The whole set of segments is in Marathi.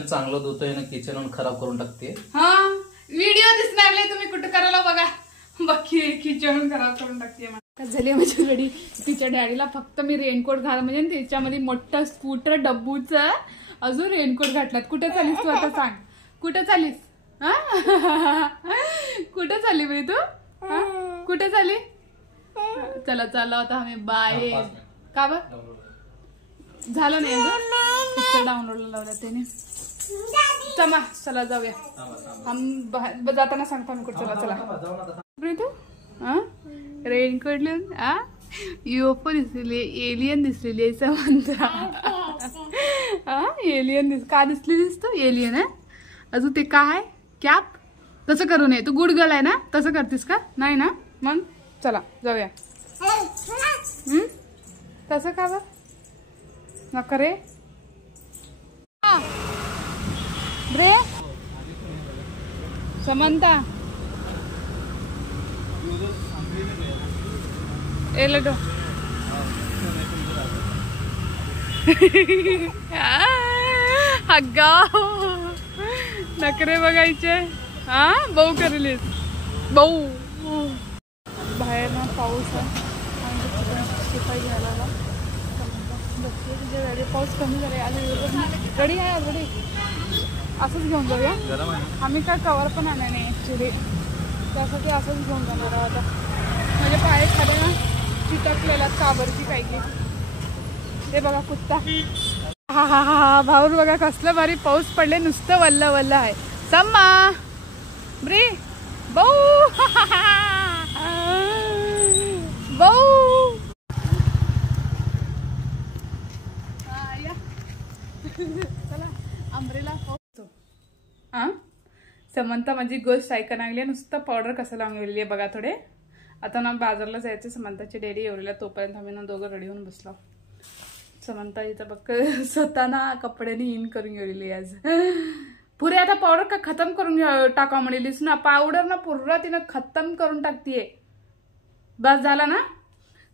चांगलं धुतोय ना किचन आणि खराब करून टाकते। हा व्हिडिओ दिसणार नाही तुम्ही कुठे करायला बघा बाकी किचन खराब करून टाकते। झाली माझी रेडी। तिच्या डॅडीला फक्त मी रेनकोट घाल म्हणजे त्याच्यामध्ये मोठं स्कूटर डब्बूच अजून रेनकोट घातलात। कुठे चालीस तू आता सांग, कुठे चालीस? कुठे चालली बाई तू? कुठे चालली? चला चला होता आम्ही बाहेर का ब झालं नाही पिक्चर डाउनलोडला लावला त्याने। चला चला जाऊया हम जाताना सांगतो मी कुठे। चला चला तू रेनकोट लिहून युएफओ दिसलेली एलियन दिसलेली आहे समंता। एलियन का दिसलेलीस तू? एलियन आहे अजून ते काय कॅप तसं करू नये। तू गुड गर्ल आहे ना, तसं करतीस का? नाही ना मग चला जाऊया। तसं का बरं नका रे रे समंता ए लडो अग्गा नखरे बघायचे। हा भाऊ करलीस भाऊ बाहेर ना पाऊस आहे घ्यायला पाऊस कमी झाला गडी आहे गडी असंच घेऊन जाऊया। आम्ही काय कवर पण आणणार नाही ॲक्च्युली, त्यासाठी असंच घेऊन जाणार आहोत आता। म्हणजे पाय खाली ना चिटकलेला काबरची काय की हे बघा कुत्ता। हा हा हा भाऊर बघा कसलं भारी पाऊस पडले नुसतं वल्ल वल्ल आहे। सम्मा ब्री भाऊ भाऊ चला अंब्रेला पाऊस। समंता माझी गोष्ट ऐका लागली नुसतं पावडर कसं लावून गेलेली आहे बघा। थोडे आता ना बाजारला जायचं समंताची डेअरी एवढीला तोपर्यंत आम्ही ना दोघं रेडी होऊन बसलो। समंता इथं बघ स्वतः ना कपड्याने इन करून गेलेली आज पुरे। आता पावडर का खतम करून टाका म्हणलीस ना, पावडर ना पुरा तिनं खतम करून टाकतीये। बस झाला ना,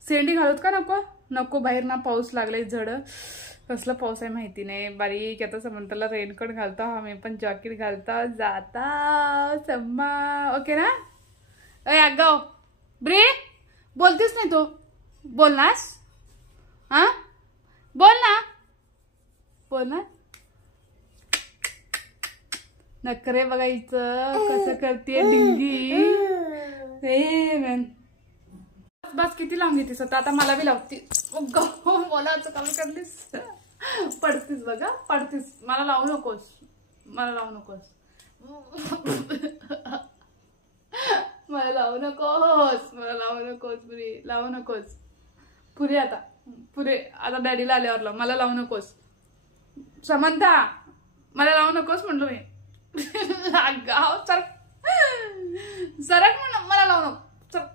सेंडी घालत का नको नको बाहेर ना पाऊस लागलाय झड कसला पाऊस आहे माहिती नाही बारीक। आता समंताला रेनकोट घालतो आम्ही पण जॅकेट घालतो जाता सम्मा ओके ना। अय आगाव ब्रे बोलतीस नाही तू बोलनास? हा बोल ना बोल ना। नखरे बघायचं कसं करते डिंगी। हे मॅन बस किती लावून घेतीस आता मला बी लावती मला असं कमी करलीस पडतीस बघा पडतीस। मला लावू नकोस मला लावू नकोस मला लावू नकोस मला लावू नकोस पुरी लावू नकोस पुरे आता पुरे आता डॅडीला आल्यावर लाव मला लावू नकोस। समंता मला लावू नकोस म्हणलो मी। गाव सरक सरक म्हण मला लावू नको सरक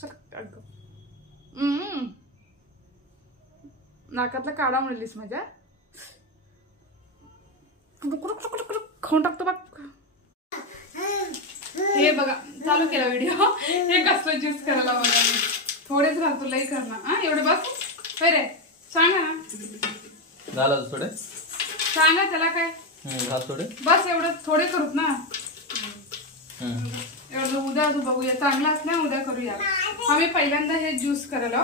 सरक नाकातला काढा म्हणलीस माझ्या खाऊन टाकतो बघ। हे बघा चालू केला व्हिडिओ। हे कसं ज्यूस करायला बघा थोडेच घालतो लई करणार एवढे बस रे सांगा ना झालं थोडे सांगा त्याला काय घाल थोडे बस एवढं थोडे करूत ना एवढं उद्या बघूया चांगला असल्या उद्या करूया। आम्ही पहिल्यांदा हे ज्यूस करायला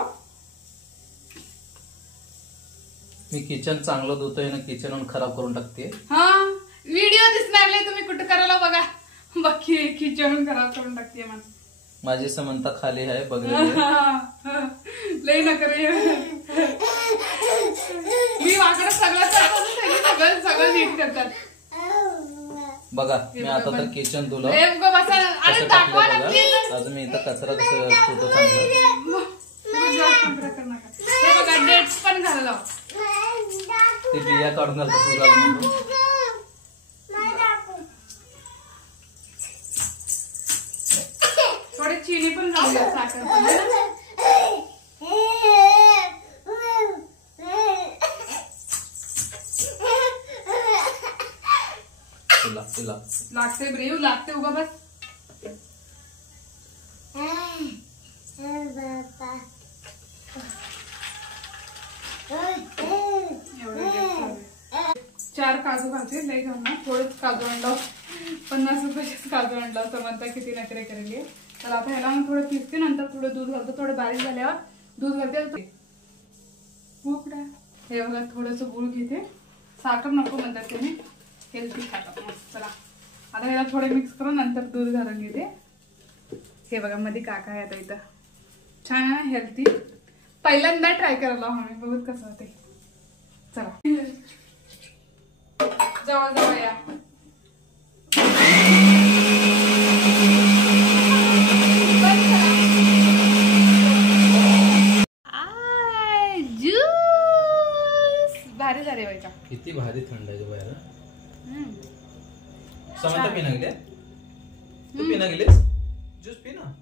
मी किचन चांगलं धुतोय ना किचन आणि खराब करून टाकते। हा व्हिडिओ दिसणार नाही तुम्ही कुठे करायला बघा बाकी किचन खराब करून टाकते मन। माझी समंता खाली आहे बघ लई ना करे मी वाकडं सगळं सगळं सगळं नीट करतात बघा। मी आता तर किचन धुलं अजून मी इथं कचरा ठेवतो चांगलं। हे बघा डेट्स पण घालायला ते बिया काढून घालतो थोडी चिनी पण घालूया साखर लागते ब्रेव लागते उगा बस 4 काजू घालते, लई घाल ना, थोडंच काजू आणलं, 50 रुपयाचेच काजू आणलं. समंता किती नखरे करेल. तर आता ह्याला थोडं पिसते, नंतर थोडं दूध घालतो, थोडं बारीक झाल्यावर दूध घालते. कुठं हे बघा, थोडंसं गुळ घेते, साखर नको म्हणतात त्याने, हेल्थी खातात मस्त. चला आता ह्याला थोडं मिक्स करून नंतर दूध घालून घेते. हे बघा मध्ये काका आहे आता इथं, छान आहे हेल्थी. पहिल्यांदा ट्राय करायला आम्ही, बघत कसं होते. चला जवळ जवळ या. भारी झाले बाई का, किती भारी थंड आहे बाहेर. समंता पिना गेले, तू पिना गेलेस, ज्यूस पी ना.